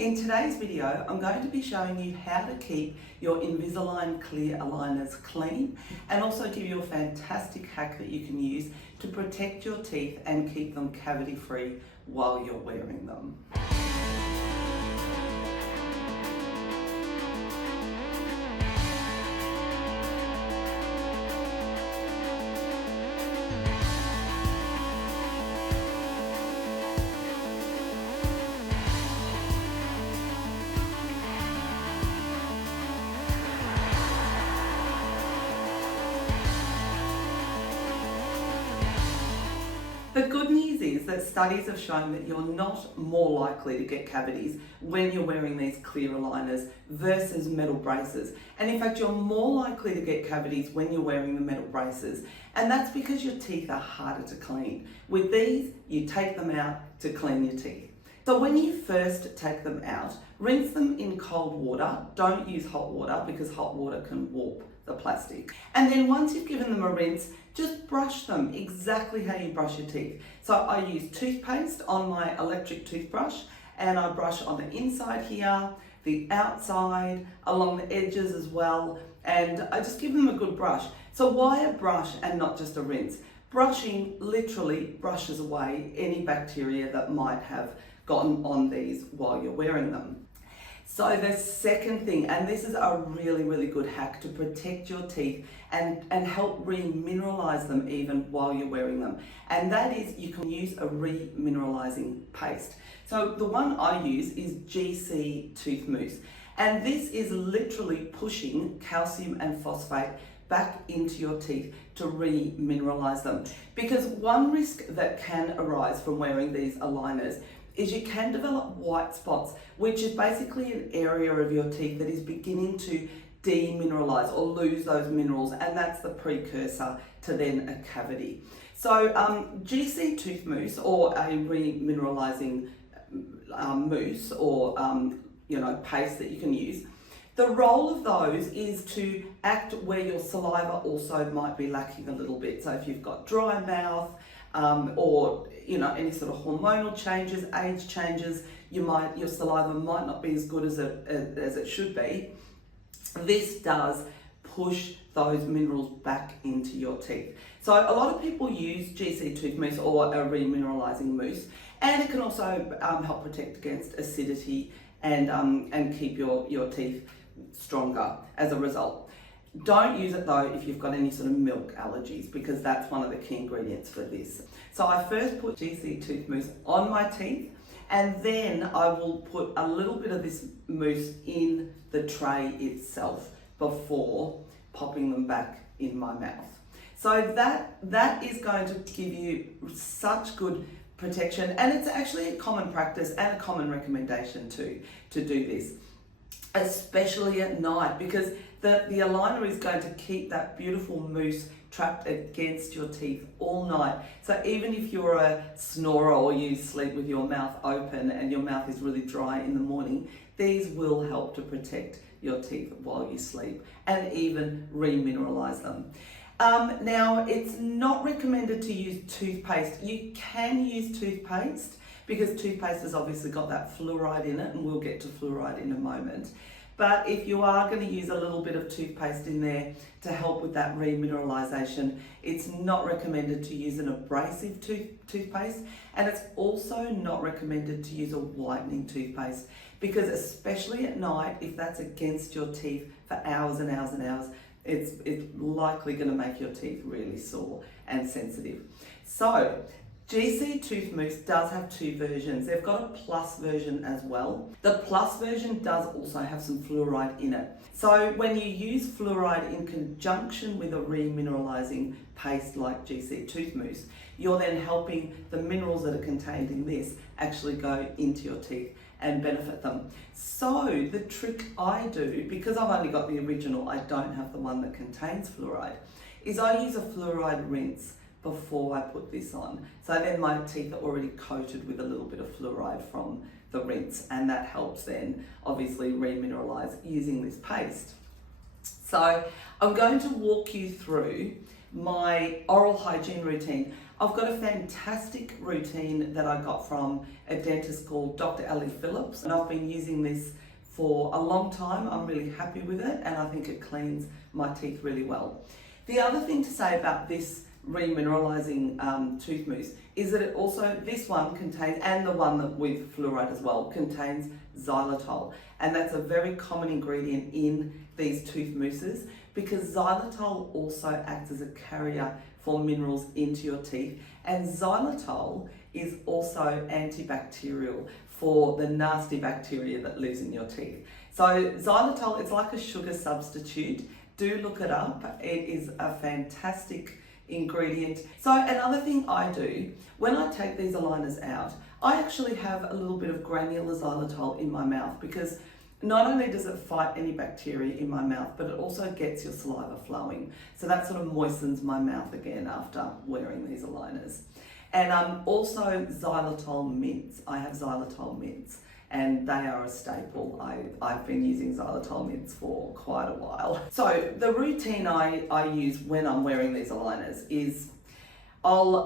In today's video, I'm going to be showing you how to keep your Invisalign clear aligners clean and also give you a fantastic hack that you can use to protect your teeth and keep them cavity free while you're wearing them. The good news is that studies have shown that you're not more likely to get cavities when you're wearing these clear aligners versus metal braces. And in fact, you're more likely to get cavities when you're wearing the metal braces. And that's because your teeth are harder to clean. With these, you take them out to clean your teeth. So when you first take them out, rinse them in cold water. Don't use hot water because hot water can warp the plastic. And then once you've given them a rinse, just brush them exactly how you brush your teeth. So I use toothpaste on my electric toothbrush, and I brush on the inside here, the outside, along the edges as well, and I just give them a good brush. So why a brush and not just a rinse? Brushing literally brushes away any bacteria that might have gotten on these while you're wearing them. So the second thing, and this is a really good hack to protect your teeth and help remineralize them even while you're wearing them, and that is you can use a remineralizing paste. So the one I use is GC Tooth Mousse, and this is literally pushing calcium and phosphate back into your teeth to remineralize them. Because one risk that can arise from wearing these aligners is you can develop white spots, which is basically an area of your teeth that is beginning to demineralize or lose those minerals, and that's the precursor to then a cavity. So GC Tooth Mousse, or a remineralizing mousse, or paste that you can use, the role of those is to act where your saliva also might be lacking a little bit. So if you've got dry mouth, or any sort of hormonal changes, age changes, your saliva might not be as good as it should be. This does push those minerals back into your teeth. So a lot of people use GC Tooth Mousse or a remineralizing mousse, and it can also help protect against acidity and keep your teeth stronger as a result. Don't use it though if you've got any sort of milk allergies, because that's one of the key ingredients for this. So I first put GC Tooth Mousse on my teeth, and then I will put a little bit of this mousse in the tray itself before popping them back in my mouth. So that is going to give you such good protection, and it's actually a common practice and a common recommendation to do this, especially at night, because the aligner is going to keep that beautiful mousse trapped against your teeth all night. So even if you're a snorer or you sleep with your mouth open and your mouth is really dry in the morning, these will help to protect your teeth while you sleep and even remineralize them. Now, it's not recommended to use toothpaste. You can use toothpaste because toothpaste has obviously got that fluoride in it, and we'll get to fluoride in a moment. But if you are going to use a little bit of toothpaste in there to help with that remineralization, it's not recommended to use an abrasive toothpaste, and it's also not recommended to use a whitening toothpaste, because especially at night, if that's against your teeth for hours and hours and hours, it's likely going to make your teeth really sore and sensitive. So GC Tooth Mousse does have two versions. They've got a plus version as well. The plus version does also have some fluoride in it. So when you use fluoride in conjunction with a remineralizing paste like GC Tooth Mousse, you're then helping the minerals that are contained in this actually go into your teeth and benefit them. So the trick I do, because I've only got the original, I don't have the one that contains fluoride, is I use a fluoride rinse before I put this on. So then my teeth are already coated with a little bit of fluoride from the rinse, and that helps then obviously remineralize using this paste. So I'm going to walk you through my oral hygiene routine. I've got a fantastic routine that I got from a dentist called Dr. Ellie Phillips, and I've been using this for a long time. I'm really happy with it, and I think it cleans my teeth really well. The other thing to say about this remineralizing tooth mousse is that it also, this one contains, and the one that with fluoride as well, contains xylitol, and that's a very common ingredient in these tooth mousses because xylitol also acts as a carrier for minerals into your teeth, and xylitol is also antibacterial for the nasty bacteria that lives in your teeth. So xylitol, it's like a sugar substitute. Do look it up. It is a fantastic ingredient. So another thing I do, when I take these aligners out, I actually have a little bit of granular xylitol in my mouth because not only does it fight any bacteria in my mouth, but it also gets your saliva flowing. So that sort of moistens my mouth again after wearing these aligners. And also xylitol mints. I have xylitol mints and they are a staple. I've been using xylitol mints for quite a while. So the routine I use when I'm wearing these aligners is well,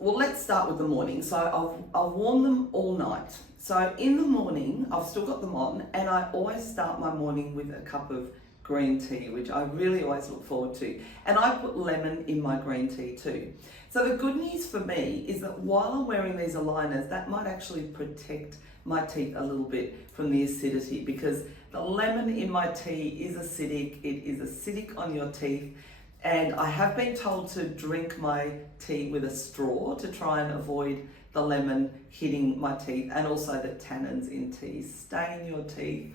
let's start with the morning. So I've worn them all night. So in the morning, I've still got them on, and I always start my morning with a cup of green tea, which I really always look forward to. And I put lemon in my green tea too. So the good news for me is that while I'm wearing these aligners, that might actually protect my teeth a little bit from the acidity, because the lemon in my tea is acidic. It is acidic on your teeth. And I have been told to drink my tea with a straw to try and avoid the lemon hitting my teeth, and also the tannins in tea stay in your teeth.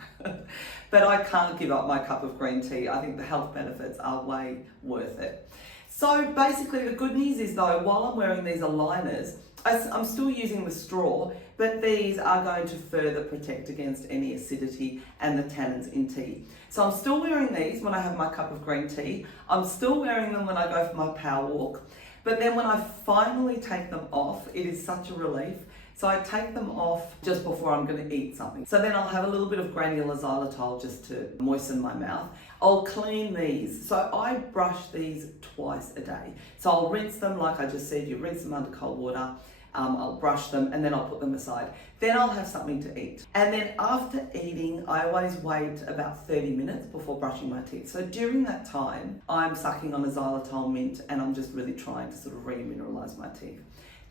But I can't give up my cup of green tea. I think the health benefits are way worth it. So basically the good news is though, while I'm wearing these aligners, I'm still using the straw, but these are going to further protect against any acidity and the tannins in tea. So I'm still wearing these when I have my cup of green tea. I'm still wearing them when I go for my power walk. But then when I finally take them off, it is such a relief. So I take them off just before I'm going to eat something. So then I'll have a little bit of granular xylitol just to moisten my mouth. I'll clean these. So I brush these twice a day. So I'll rinse them, like I just said, you rinse them under cold water. I'll brush them and then I'll put them aside. Then I'll have something to eat. And then after eating, I always wait about 30 minutes before brushing my teeth. So during that time, I'm sucking on a xylitol mint and I'm just really trying to sort of remineralize my teeth.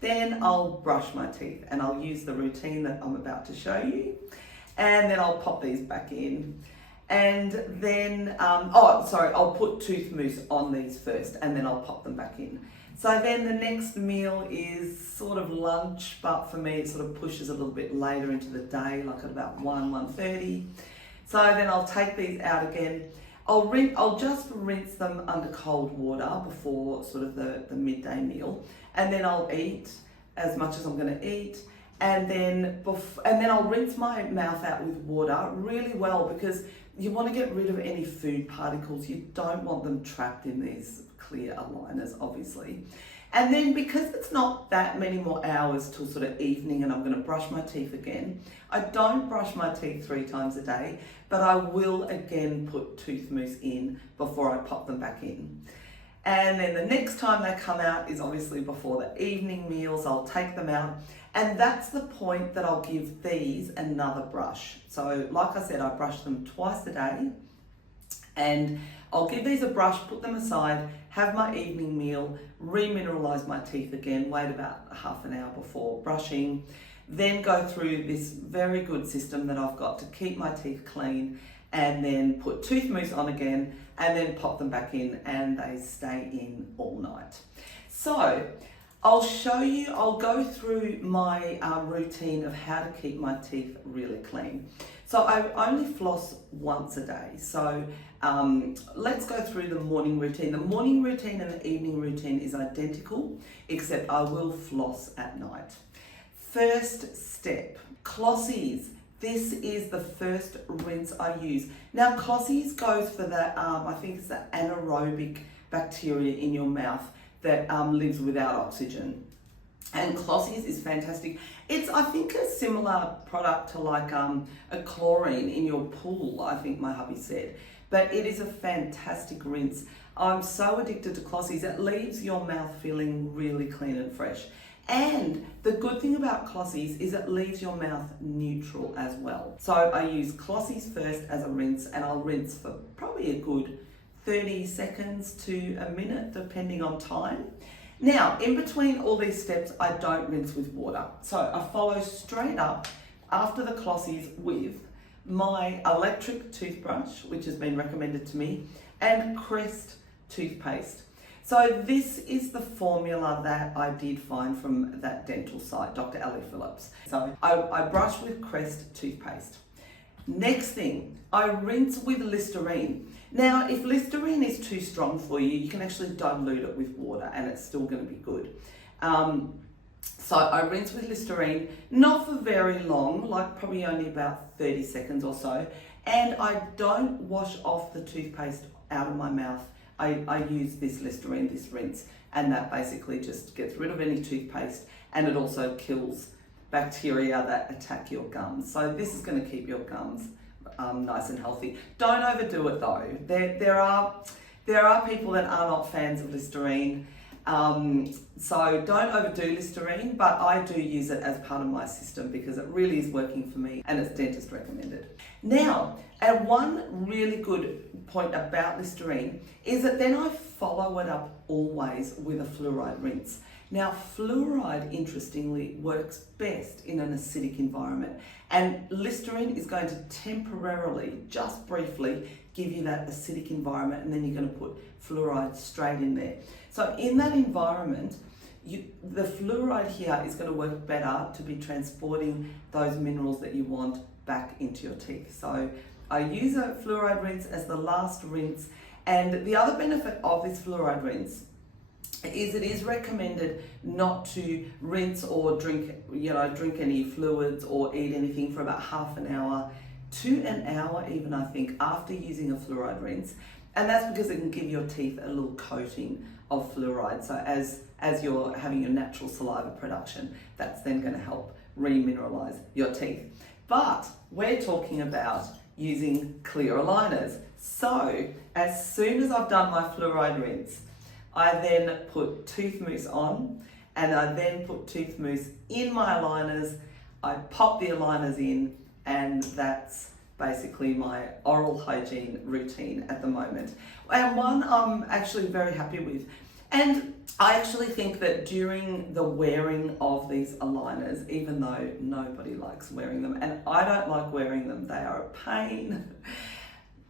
Then I'll brush my teeth and I'll use the routine that I'm about to show you. And then I'll pop these back in. And then, I'll put tooth mousse on these first and then I'll pop them back in. So then the next meal is sort of lunch, but for me it sort of pushes a little bit later into the day, like at about 1:30. So then I'll take these out again. I'll just rinse them under cold water before sort of the midday meal, and then I'll eat as much as I'm going to eat, and then I'll rinse my mouth out with water really well, because you want to get rid of any food particles. You don't want them trapped in these clear aligners, obviously. And then because it's not that many more hours till sort of evening and I'm going to brush my teeth again, I don't brush my teeth 3 times a day, but I will again put tooth mousse in before I pop them back in. And then the next time they come out is obviously before the evening meals. I'll take them out, and that's the point that I'll give these another brush. So like I said, I brush them twice a day, and I'll give these a brush, put them aside, have my evening meal, remineralize my teeth again, wait about half an hour before brushing, then go through this very good system that I've got to keep my teeth clean, and then put tooth mousse on again, and then pop them back in, and they stay in all night. So I'll go through my routine of how to keep my teeth really clean. So I only floss once a day. So let's go through the morning routine. The morning routine and the evening routine is identical, except I will floss at night. First step, Clossies. This is the first rinse I use. Now Clossies goes for the, I think it's the anaerobic bacteria in your mouth that lives without oxygen. And Clossies is fantastic. It's, I think, a similar product to like a chlorine in your pool, I think my hubby said. But it is a fantastic rinse. I'm so addicted to Glossies, it leaves your mouth feeling really clean and fresh. And the good thing about Glossies is it leaves your mouth neutral as well. So I use Glossies first as a rinse, and I'll rinse for probably a good 30 seconds to a minute, depending on time. Now, in between all these steps, I don't rinse with water. So I follow straight up after the Glossies with my electric toothbrush, which has been recommended to me, and Crest toothpaste. So this is the formula that I did find from that dental site, Dr. Ellie Phillips. So I brush with Crest toothpaste. Next thing, I rinse with Listerine. Now, if Listerine is too strong for you, you can actually dilute it with water and it's still going to be good. So I rinse with Listerine, not for very long, like probably only about 30 seconds or so. And I don't wash off the toothpaste out of my mouth. I use this Listerine, this rinse, and that basically just gets rid of any toothpaste, and it also kills bacteria that attack your gums. So this is going to keep your gums nice and healthy. Don't overdo it though. There are people that are not fans of Listerine. So don't overdo Listerine, but I do use it as part of my system because it really is working for me and it's dentist recommended. Now, and one really good point about Listerine is that then I follow it up always with a fluoride rinse. Now, fluoride, interestingly, works best in an acidic environment, and Listerine is going to temporarily, just briefly, give you that acidic environment, and then you're going to put fluoride straight in there. So in that environment, the fluoride here is going to work better to be transporting those minerals that you want back into your teeth. So I use a fluoride rinse as the last rinse, and the other benefit of this fluoride rinse is it is recommended not to rinse or drink any fluids or eat anything for about half an hour to an hour even, I think, after using a fluoride rinse. And that's because it can give your teeth a little coating of fluoride. So as you're having your natural saliva production, that's then going to help remineralize your teeth. But we're talking about using clear aligners. So as soon as I've done my fluoride rinse, I then put tooth mousse on, and I then put tooth mousse in my aligners. I pop the aligners in, and that's basically my oral hygiene routine at the moment. And one I'm actually very happy with. And I actually think that during the wearing of these aligners, even though nobody likes wearing them, and I don't like wearing them, they are a pain,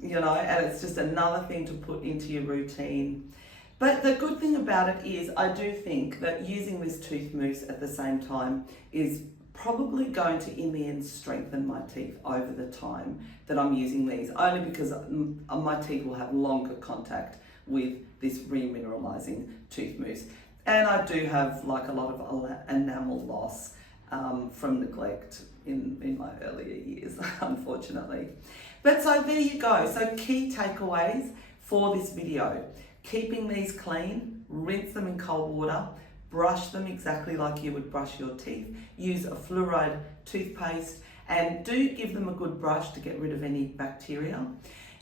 and it's just another thing to put into your routine. But the good thing about it is I do think that using this tooth mousse at the same time is probably going to, in the end, strengthen my teeth over the time that I'm using these, only because my teeth will have longer contact with this remineralizing tooth mousse. And I do have like a lot of enamel loss from neglect in my earlier years, unfortunately. But so there you go. So key takeaways for this video. Keeping these clean, rinse them in cold water, brush them exactly like you would brush your teeth, use a fluoride toothpaste, and do give them a good brush to get rid of any bacteria.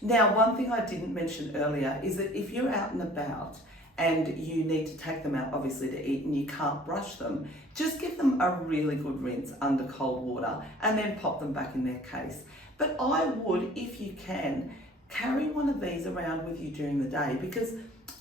Now, one thing I didn't mention earlier is that if you're out and about and you need to take them out, obviously, to eat and you can't brush them, just give them a really good rinse under cold water and then pop them back in their case. But I would, if you can, carry one of these around with you during the day, because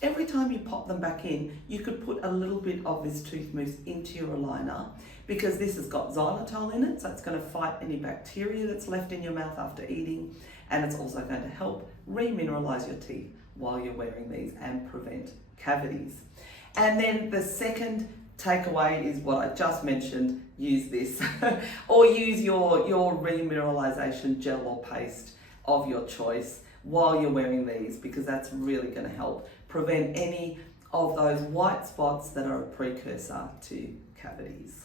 every time you pop them back in, you could put a little bit of this tooth mousse into your aligner, because this has got xylitol in it, so it's going to fight any bacteria that's left in your mouth after eating, and it's also going to help remineralize your teeth while you're wearing these and prevent cavities. And then the second takeaway is what I just mentioned: use this or use your remineralization gel or paste of your choice while you're wearing these, because that's really going to help prevent any of those white spots that are a precursor to cavities.